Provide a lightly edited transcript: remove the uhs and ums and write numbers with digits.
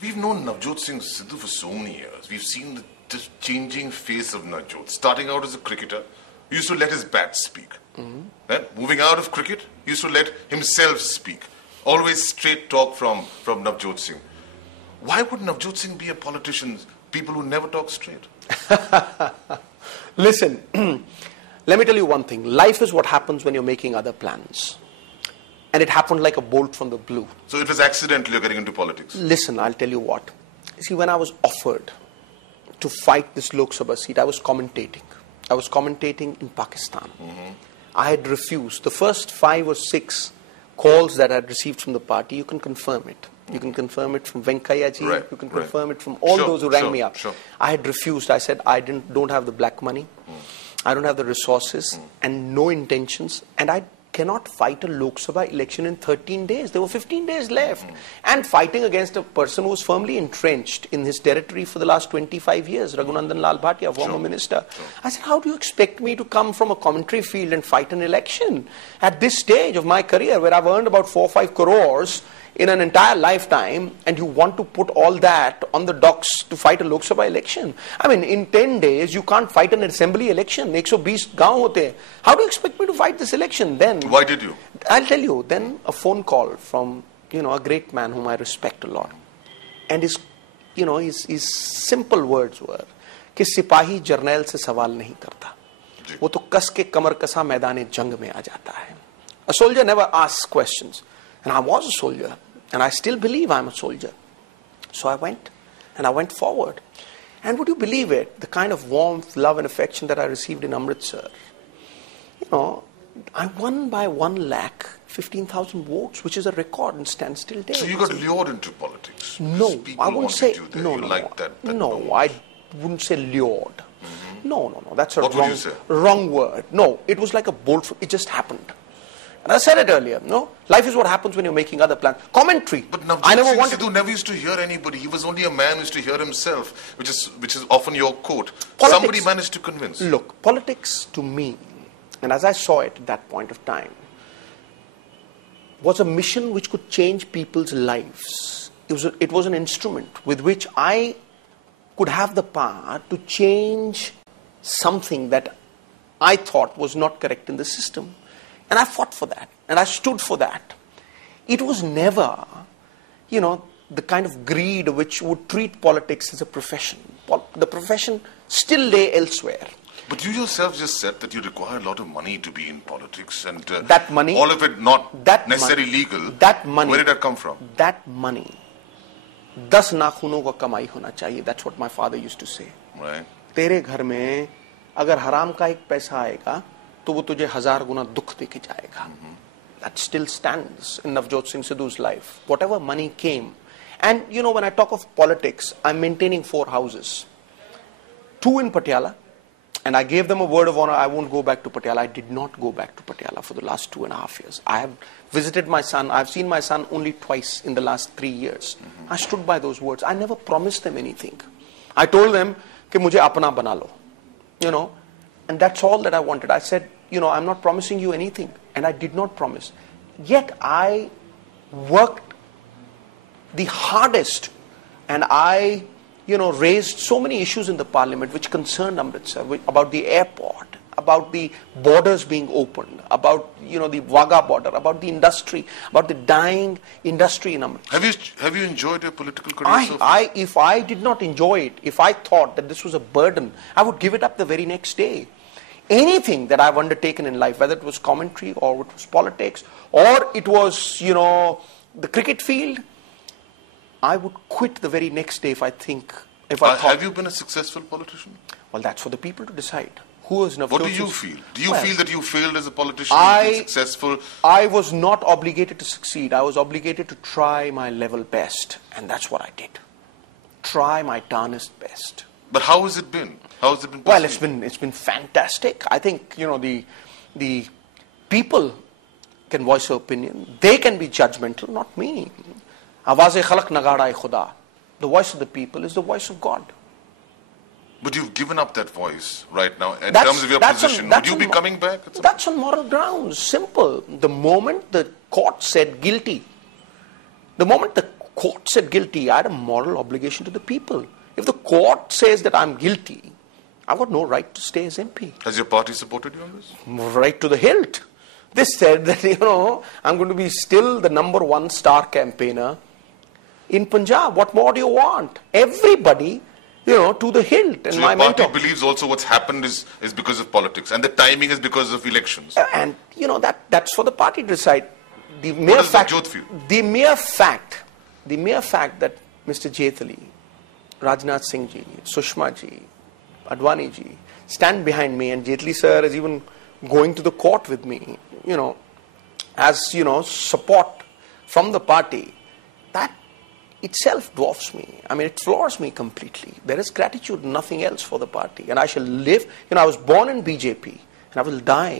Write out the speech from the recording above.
We've known Navjot Singh Sidhu for so many years. We've seen the changing face of Navjot. Starting out as a cricketer, he used to let his bat speak. Then, moving out of cricket, he used to let himself speak. Always straight talk from Navjot Singh. Why would Navjot Singh be a politician? People who never talk straight. Listen, let me tell you one thing. Life is what happens when you're making other plans. And it happened like a bolt from the blue. So it was accidental you're getting into politics? Listen, I'll tell you what. See, when I was offered to fight this Lok Sabha seat, I was commentating. I was commentating in Pakistan. I had refused. The first 5 or 6 calls that I had received from the party, you can confirm it. You can confirm it from Venkaiah ji. You can confirm it from all those who rang me up. I had refused. I said, I don't have the black money. I don't have the resources and no intentions. And I cannot fight a Lok Sabha election in 13 days. There were 15 days left. And fighting against a person who was firmly entrenched in his territory for the last 25 years, Raghunandan Lal Bhatia, former minister. I said, how do you expect me to come from a commentary field and fight an election at this stage of my career where I've earned about 4 or 5 crores in an entire lifetime, and you want to put all that on the docks to fight a Lok Sabha election? I mean, in 10 days, you can't fight an assembly election. 120 gaon hote hain. How do you expect me to fight this election? Then, why did you? I'll tell you. Then a phone call from, a great man whom I respect a lot. And his simple words were, कि सिपाही जर्नैल से सवाल नहीं करता. वो तो कस के कमर कसा मैदान जंग में आ जाता है. A soldier never asks questions. And I was a soldier. And I still believe I'm a soldier. So I went. And I went forward. And would you believe it? The kind of warmth, love and affection that I received in Amritsar. I won by 1,15,000 votes, which is a record in standstill days. So you got lured into politics? No, I wouldn't say... No, I wouldn't say lured. No. That's a what would you say? Wrong word. No, it was like a bolt. It just happened. And I said it earlier, life is what happens when you're making other plans. Commentary. But Navjot Singh Sidhu never used to hear anybody. He was only a man who used to hear himself, which is often your quote. Politics, somebody managed to convince. Look, politics to me, and as I saw it at that point of time, was a mission which could change people's lives. It was an instrument with which I could have the power to change something that I thought was not correct in the system. And I fought for that. And I stood for that. It was never, the kind of greed which would treat politics as a profession. The profession still lay elsewhere. But you yourself just said that you require a lot of money to be in politics. And that money, all of it not necessarily legal. That money, where did that come from? That money, 10 नाखूनों का कमाई होना चाहिए. That's what my father used to say. Right. तेरे घर में अगर हराम का एक पैसा आएगा, तो वो तुझे 1000 गुना दुख देके जाएगा. That still stands in Navjot Singh Sidhu's life. Whatever money came. And when I talk of politics, I'm maintaining 4 houses. 2 in Patiala. And I gave them a word of honor, I won't go back to Patiala. I did not go back to Patiala for the last 2.5 years. I have visited my son. I've seen my son only twice in the last 3 years. I stood by those words. I never promised them anything. I told them, कि मुझे अपना बना लो. And that's all that I wanted. I said, I'm not promising you anything. And I did not promise. Yet I worked the hardest. And I, raised so many issues in the parliament which concerned Amritsar, about the airport, about the borders being opened, about, the Wagah border, about the industry, about the dying industry in Amritsar. Have you enjoyed your political career so far? If I did not enjoy it, if I thought that this was a burden, I would give it up the very next day. Anything that I've undertaken in life, whether it was commentary or it was politics or it was, the cricket field, I would quit the very next day if I thought. Have you been a successful politician? Well, that's for the people to decide. Who is Navjot? What do you feel? Do you feel that you failed as a politician? You successful? I was not obligated to succeed. I was obligated to try my level best. And that's what I did. Try my darnest best. But how has it been? How has it been perceived? Well, it's been fantastic. I think, the people can voice their opinion. They can be judgmental, not me. Awaz-e khalaq nagada-e khuda. The voice of the people is the voice of God. But you've given up that voice right now in terms of your position. Would you be coming back? That's on moral grounds. Simple. The moment the court said guilty, the moment the court said guilty, I had a moral obligation to the people. If the court says that I'm guilty, I've got no right to stay as MP. Has your party supported you on this? Right to the hilt. They said that, I'm going to be still the #1 star campaigner in Punjab. What more do you want? Everybody, to the hilt. And so my your party mentor believes also what's happened is because of politics, and the timing is because of elections. And that's for the party to decide. The mere What is fact, Najot view? the mere fact that Mr. Jethali, Rajnath Singh ji, Sushma ji, Advani ji stand behind me, and Jethali sir is even going to the court with me, as support from the party, that itself dwarfs me. I mean, it floors me completely. There is gratitude, nothing else for the party. And I shall live, I was born in BJP, and I will die